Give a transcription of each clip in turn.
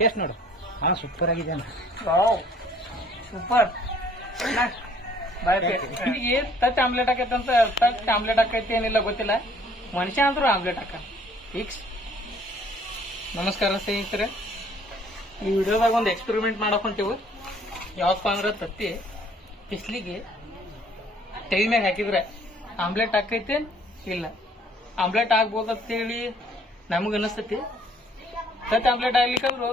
Taste ನೋಡು. ಹಾ super ಆಗಿದೆ. ಸೂಪರ್. ಈಗ ತಟ್ ಆಮ್ಲೆಟ್ ಆಕೈತಂತ ತಟ್ ಆಮ್ಲೆಟ್ ಆಕೈತಿ ಏನಿಲ್ಲ ಗೊತ್ತಿಲ್ಲ. ಮನುಷ್ಯ ಅಂದ್ರು ಆಮ್ಲೆಟ್ ಹಾಕ ಫಿಕ್ಸ್. ನಮಸ್ಕಾರ ಸ್ನೇಹಿತರೆ, ಈ ವಿಡಿಯೋದಾಗ ಒಂದು ಎಕ್ಸ್ಪೆರಿಮೆಂಟ್ ಮಾಡಕ್ ಹೊಂತೀವಿ. ಯಾವಪ್ಪ ಅಂದ್ರೆ ತತ್ತಿ ಬಿಸ್ಲಿಗೆ ಟೈ ಮ್ಯಾಗ ಹಾಕಿದ್ರೆ ಆಮ್ಲೆಟ್ ಹಾಕೈತೆ ಇಲ್ಲ, ಆಮ್ಲೆಟ್ ಆಗ್ಬೋದಂತೇಳಿ ನಮಗ ಅನಿಸ್ತತಿ. ತತ್ತಿ ಆಮ್ಲೆಟ್ ಆಗ್ಲಿಕ್ಕಂದ್ರು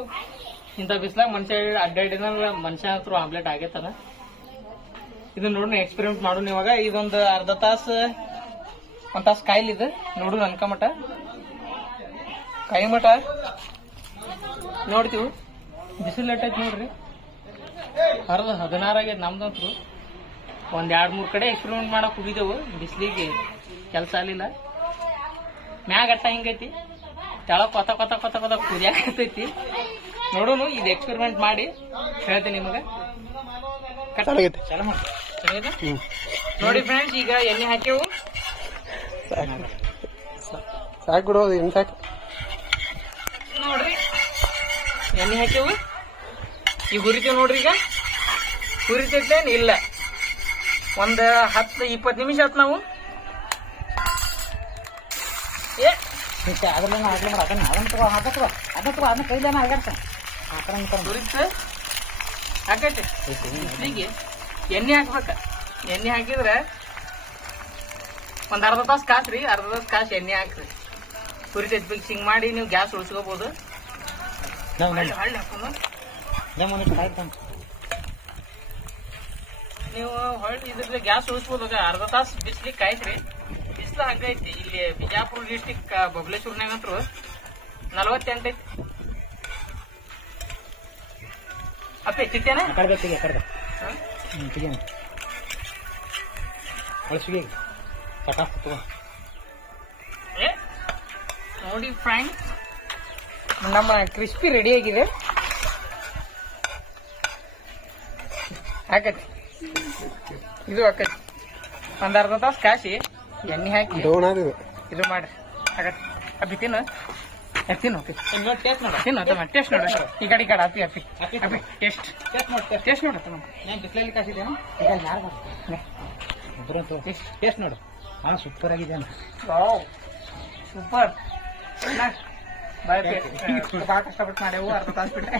ಇಂಥ ಬಿಸ್ಲಾಗ ಮನುಷ್ಯ ಅಡ್ಡಾಡಿದ ಮನುಷ್ಯ ಅಂತೂ ಆಮ್ಲೆಟ್ ಆಗೈತನ. ಇದನ್ನ ನೋಡೋಣ, ಎಕ್ಸ್ಪೆರಿಮೆಂಟ್ ಮಾಡೋಣ. ಇವಾಗ ಇದೊಂದು ಅರ್ಧ ತಾಸು ಒಂದ್ ತಾಸು ಕಾಯಿಲಿದೆ ನೋಡು. ಅನ್ಕಮಟ ಕಾಯಿ ಮಟ ನೋಡ್ತೀವಿ. ಬಿಸಿಲು ಲೇಟ್ ನೋಡ್ರಿ, 16 ಆಗೈತೆ. ನಮ್ದಂತ್ರು ಒಂದ್ 2-3 ಕಡೆ ಎಕ್ಸ್ಪೆರಿಮೆಂಟ್ ಮಾಡಕ್ ಹೋಗಿದ್ದೆವು. ಬಿಸಿಲಿಗೆ ಕೆಲಸ ಆಗಲಿಲ್ಲ. ಮ್ಯಾಗ ಅಟ್ಟ ಹಿಂಗೈತಿ, ತೆಳಗ್ ಕೊತ ಕೊತ ಕೊತ ಕೊತ ಕುದಿಯಾಕೈತಿ. ನೋಡೋಣ, ಇದು ಎಕ್ಸ್ಪೆರಿಮೆಂಟ್ ಮಾಡಿ ಹೇಳ್ತೀನಿ ನಿಮಗ. ನೋಡಿ ಫ್ರೆಂಡ್ಸ್, ಈಗ ಎಣ್ಣೆ ಹಾಕ್ಯವು. ಸಾಕು ಬಿಡೋದು, ಇನ್ ಸಾಕು ನೋಡ್ರಿ. ಎಣ್ಣೆ ಹಾಕ್ಯವು, ಈಗ ಹುರಿತೀವಿ ನೋಡ್ರಿ. ಈಗ ಹುರಿತೈತೇನ್ ಇಲ್ಲ, ಒಂದ್ 10-20 ನಿಮಿಷ ಆತ್. ನಾವು ಹಾಕೈತಿ. ಬಿಸಿಲಿಗೆ ಎಣ್ಣೆ ಹಾಕ್ಬೇಕ. ಎಣ್ಣೆ ಹಾಕಿದ್ರ ಒಂದ್ ಅರ್ಧ ತಾಸು ಕಾಸ್ರಿ. ಅರ್ಧ ತಾಸು ಕಾಸು ಎಣ್ಣೆ ಹಾಕ್ರಿ. ಹುರಿತೈತಿ ಮಿಕ್ಸಿಂಗ್ ಮಾಡಿ ನೀವು ಗ್ಯಾಸ್ ಉಳಿಸ್ಕೋಬಹುದು. ಹಳ್ಳಿ ಹಾಕೊಂಡು ನೀವು ಹೊಳ್ಳಿ ಇದ್ರಲ್ಲಿ ಗ್ಯಾಸ್ ಉಳಿಸ್ಬೋದು. ಅರ್ಧ ತಾಸು ಬಿಸ್ಲಿಗೆ ಕಾಯ್ತ್ರಿ. ಬಿಸಿಲು ಹಂಗೈತಿ. ಇಲ್ಲಿ ಬಿಜಾಪುರ ಡಿಸ್ಟಿಕ್ ಬಬಲೇಶ್ವರ್ನಾಗಂತ್ರು 48 ಐತಿ. ಅಪ್ಪ ಎತ್ತಿತ್ತೇನ ನೋಡಿ ಫ್ರೆಂಡ್ಸ್, ನಮ್ಮ ಕ್ರಿಸ್ಪಿ ರೆಡಿ ಆಗಿದೆ. ಹಾಕತಿ ಇದು ಹಾಕತಿ. ಒಂದ್ ಅರ್ಧ ತಾಸು ಕಾಸಿ ಎಣ್ಣೆ ಹಾಕಿ ಇದು ಮಾಡ್ರಿ. ಹಾಕತಿ ಅಪ್ಪಿ ತಿನ್ನು. ತಿನ್ನು ಟೇಸ್ಟ್ ನೋಡ. ತಿನ್ನು ಟೇಸ್ಟ್ ನೋಡ. ಈ ಕಡೆ ಅಪ್ಪಿ ಅಪ್ಪಿ ಅಪ್ಪಿ ಟೇಸ್ಟ್ ಟೇಸ್ಟ್ ನೋಡ. ಬಿಸಿಲಲ್ಲಿ ಕಾಸಿದೆ. ಟೇಸ್ಟ್ ನೋಡು. ಹಾ ಸೂಪರ್ ಆಗಿದೆ. ಸೂಪರ್. ಭಾಳ ಕಷ್ಟಪಟ್ಟು ಮಾಡೇವು. ಅರ್ಧ ತಾಸು ಬಿಟ್ರೆ.